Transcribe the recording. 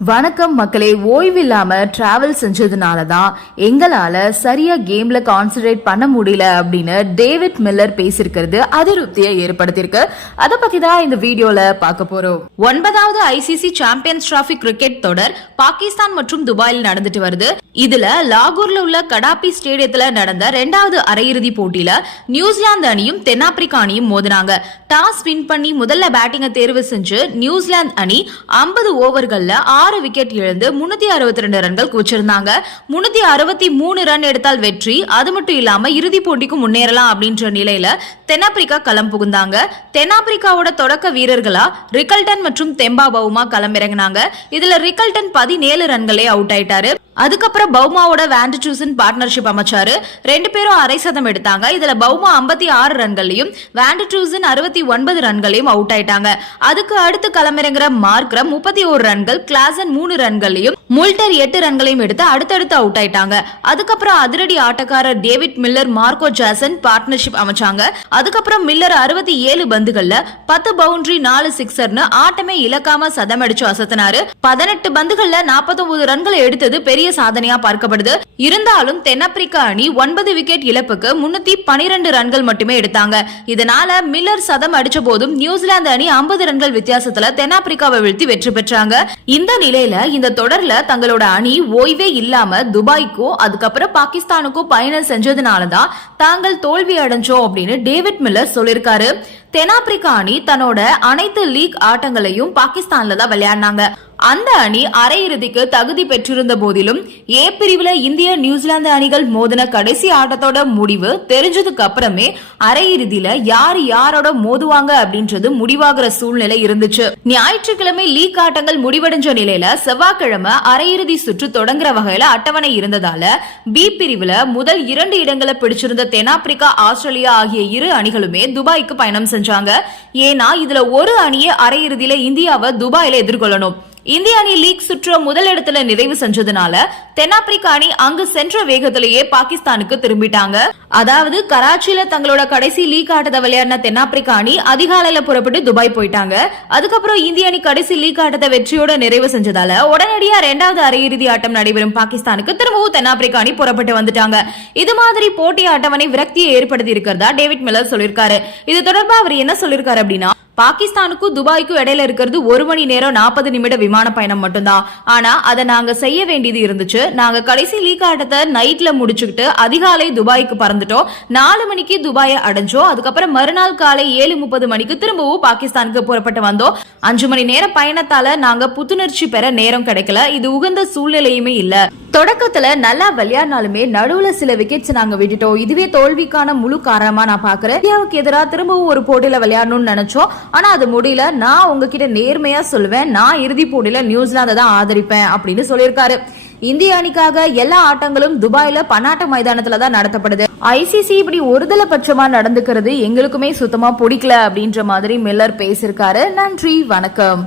வணக்கம் மக்களே ஓய்வில்லாம டிராவல் செஞ்சதுனால தான் எங்களால சரியா கேம்ல கான்சென்ட்ரேட் பண்ண முடியல அப்படின்னு டேவிட் மில்லர் பேசியிருக்கிறது அதிருப்தியை ஏற்படுத்தியிருக்கு. அதை பத்தி தான் இந்த வீடியோல பார்க்க போறோம். ஒன்பதாவது ஐசிசி சாம்பியன்ஸ் டிராஃபி கிரிக்கெட் தொடர் பாகிஸ்தான் மற்றும் துபாயில் நடந்துட்டு வருது. இதுல லாகூர்ல உள்ள கடாபி ஸ்டேடியத்துல நடந்த ரெண்டாவது அரையிறுதி போட்டியில நியூசிலாந்து அணியும் தென்னாப்பிரிக்கா அணியும் மோதினாங்க. டாஸ் வின் பண்ணி முதல்ல பேட்டிங்கை தேர்வு செஞ்சு நியூசிலாந்து அணி ஐம்பது ஓவர்கள்ல ஆறு விக்கெட் இழந்து முன்னூத்தி அறுபத்தி ரெண்டு ரன்கள் குவிச்சிருந்தாங்க. முன்னூத்தி அறுபத்தி மூணு ரன் எடுத்தால் வெற்றி. அது மட்டும் இல்லாம இறுதி போட்டிக்கு முன்னேறலாம் அப்படின்ற நிலையில தென்னாப்பிரிக்கா களம் புகுந்தாங்க. தென்னாப்பிரிக்காவோட தொடக்க வீரர்களா ரிக்கல்டன் மற்றும் தெம்பா பவுமா களமிறங்கினாங்க. இதுல ரிக்கல்டன் பதினேழு ரன்களே அவுட் ஆயிட்டாரு. அதுக்கப்புறம் பவுமாவோட வேண்டச்சூசன் பார்ட்னர்ஷிப் அமைச்சாரு. ரெண்டு பேரும் அரை சதம் எடுத்தாங்க. இதுல பவுமா ஐம்பத்தி ஆறு ரன்களையும் வேண்டச்சூசன் அறுபத்தி ஒன்பது ரன்களையும் அவுட் ஆயிட்டாங்க. அதுக்கு அடுத்து களமிறங்குற மார்க்ரம் முப்பத்தி ஒரு ரன்கள் கிளாசன் மூணு ரன்களையும் முல்டர் எட்டு ரன்களையும் எடுத்து அடுத்தடுத்து அவுட் ஆயிட்டாங்க. அதுக்கப்புறம் அதிரடி ஆட்டக்காரர் David Miller Marco Jansen partnership அமைச்சாங்க. அதுக்கப்புறம் மில்லர் அறுபத்தி ஏழு பந்துகள்ல பத்து பவுண்டரி நாலு சிக்ஸர்னு ஆட்டமே இழக்காம சதம் அடிச்சு அசத்தினாரு. பதினெட்டு பந்துகள்ல நாற்பத்தொன்பது ரன்களை எடுத்தது பெரிய சாதனையா பார்க்கப்படுது. இருந்தாலும் தென்னாப்பிரிக்கா அணி ஒன்பது விக்கெட் இழப்புக்கு முன்னூத்தி பனிரெண்டு ரன்கள் மட்டுமே எடுத்தாங்க. இதனால மில்லர் சதம் அடிச்ச போதும் நியூசிலாந்து அணி ஐம்பது ரன்கள் வித்தியாசத்துல தென்னாப்பிரிக்காவை வீழ்த்தி வெற்றி பெற்றாங்க. இந்த நிலையில இந்த தொடர்ல தங்களோட அணி ஓய்வே இல்லாம துபாய்க்கும் அதுக்கப்புறம் பாகிஸ்தானுக்கும் பயணம் செஞ்சதுனாலதான் தாங்கள் தோல்வி அடைஞ்சோம் அப்படின்னு டேவிட் மில்லர் சொல்லிருக்காரு தென்னாப்பிரிக்கா அணி தன்னோட அனைத்து லீக் ஆட்டங்களையும் பாகிஸ்தான்ல தான் விளையாடினாங்க. அந்த அணி அரையிறுதிக்கு தகுதி பெற்றிருந்த போதிலும் ஏ பிரிவுல இந்திய நியூசிலாந்து அணிகள் மோதின கடைசி ஆட்டத்தோட முடிவு தெரிஞ்சதுக்கு அப்புறமே அரையிறுதியில யார் யாரோட மோதுவாங்க அப்படின்றது முடிவாகிற சூழ்நிலை இருந்துச்சு. ஞாயிற்றுக்கிழமை லீக் ஆட்டங்கள் முடிவடைஞ்ச நிலையில செவ்வாய்க்கிழமை அரையிறுதி சுற்று தொடங்குற வகையில அட்டவணை இருந்ததால பி பிரிவுல முதல் இரண்டு இடங்களை பிடிச்சிருந்த தென்னாப்பிரிக்கா ஆஸ்திரேலியா ஆகிய இரு அணிகளுமே துபாய்க்கு பயணம் செஞ்சு செஞ்சாங்க ஏன்னா இதுல ஒரு அணியை அரையிறுதியில இந்தியாவை துபாயில எதிர்கொள்ளணும். இந்திய அணி லீக் சுற்று முதலிடத்துல நிறைவு செஞ்சதுனால தென்னாப்பிரிக்கா அணி அங்கு சென்ற வேகத்திலேயே பாகிஸ்தானுக்கு திரும்பிட்டாங்க. அதாவது கராச்சியில தங்களோட கடைசி லீக் ஆட்டத்தை விளையாடின தென்னாப்பிரிக்கா அணி அதிகாலையில புறப்பட்டு துபாய் போயிட்டாங்க. அதுக்கப்புறம் இந்திய அணி கடைசி லீக் ஆட்டத்தை வெற்றியோட நிறைவு செஞ்சதால உடனடியா ரெண்டாவது அரையிறுதி ஆட்டம் நடைபெறும் பாகிஸ்தானுக்கு திரும்பவும் தென்னாப்பிரிக்கா அணி புறப்பட்டு வந்துட்டாங்க. இது மாதிரி போட்டி அட்டவணை விரக்தியை ஏற்படுத்தி இருக்கிறதா டேவிட் மில்லர் சொல்லியிருக்காரு. இது தொடர்பா அவர் என்ன சொல்லியிருக்காரு அப்படின்னா பாகிஸ்தானுக்கும் துபாய்க்கும் இடையில இருக்கிறது ஒரு மணி நேரம் நாற்பது நிமிட விமான பயணம் மட்டும்தான். ஆனா அதை நாங்க செய்ய வேண்டியது இருந்துச்சு. நாங்க கடைசி லீக் ஆட்டத்தை நைட்ல முடிச்சுக்கிட்டு அதிகாலை துபாய்க்கு பறந்துட்டோம். நாலு மணிக்கு துபாயை அடைஞ்சோம். அதுக்கப்புறம் மறுநாள் காலை ஏழு முப்பது மணிக்கு திரும்பவும் பாகிஸ்தானுக்கு புறப்பட்டு வந்தோம். அஞ்சு மணி நேர பயணத்தால நாங்க புத்துணர்ச்சி பெற நேரம் கிடைக்கல. இது உகந்த சூழ்நிலையுமே இல்ல. தொடக்கத்துல நல்லா விளையாடினாலுமே நடுவுல சில விக்கெட்ஸ் நாங்க விட்டுட்டோம். இதுவே தோல்விக்கான முழு காரணமா நான் பாக்குறேன். இந்தியாவுக்கு எதிராக திரும்பவும் ஒரு போட்டியில விளையாடணும்னு நினைச்சோம். ஆனா அது முடியல. நான் உங்ககிட்ட நேர்மையா சொல்லுவேன். நான் இறுதி போட்டியில நியூசிலாந்தை தான் ஆதரிப்பேன் அப்படின்னு சொல்லியிருக்காரு. இந்திய அணிக்காக எல்லா ஆட்டங்களும் துபாயில பன்னாட்டு மைதானத்துல தான் நடத்தப்படுது. ஐசிசி இப்படி ஒருதலை பட்சமா நடந்துக்கிறது எங்களுக்குமே சுத்தமா பிடிக்கல அப்படின்ற மாதிரி மில்லர் பேசியிருக்காரு. நன்றி. வணக்கம்.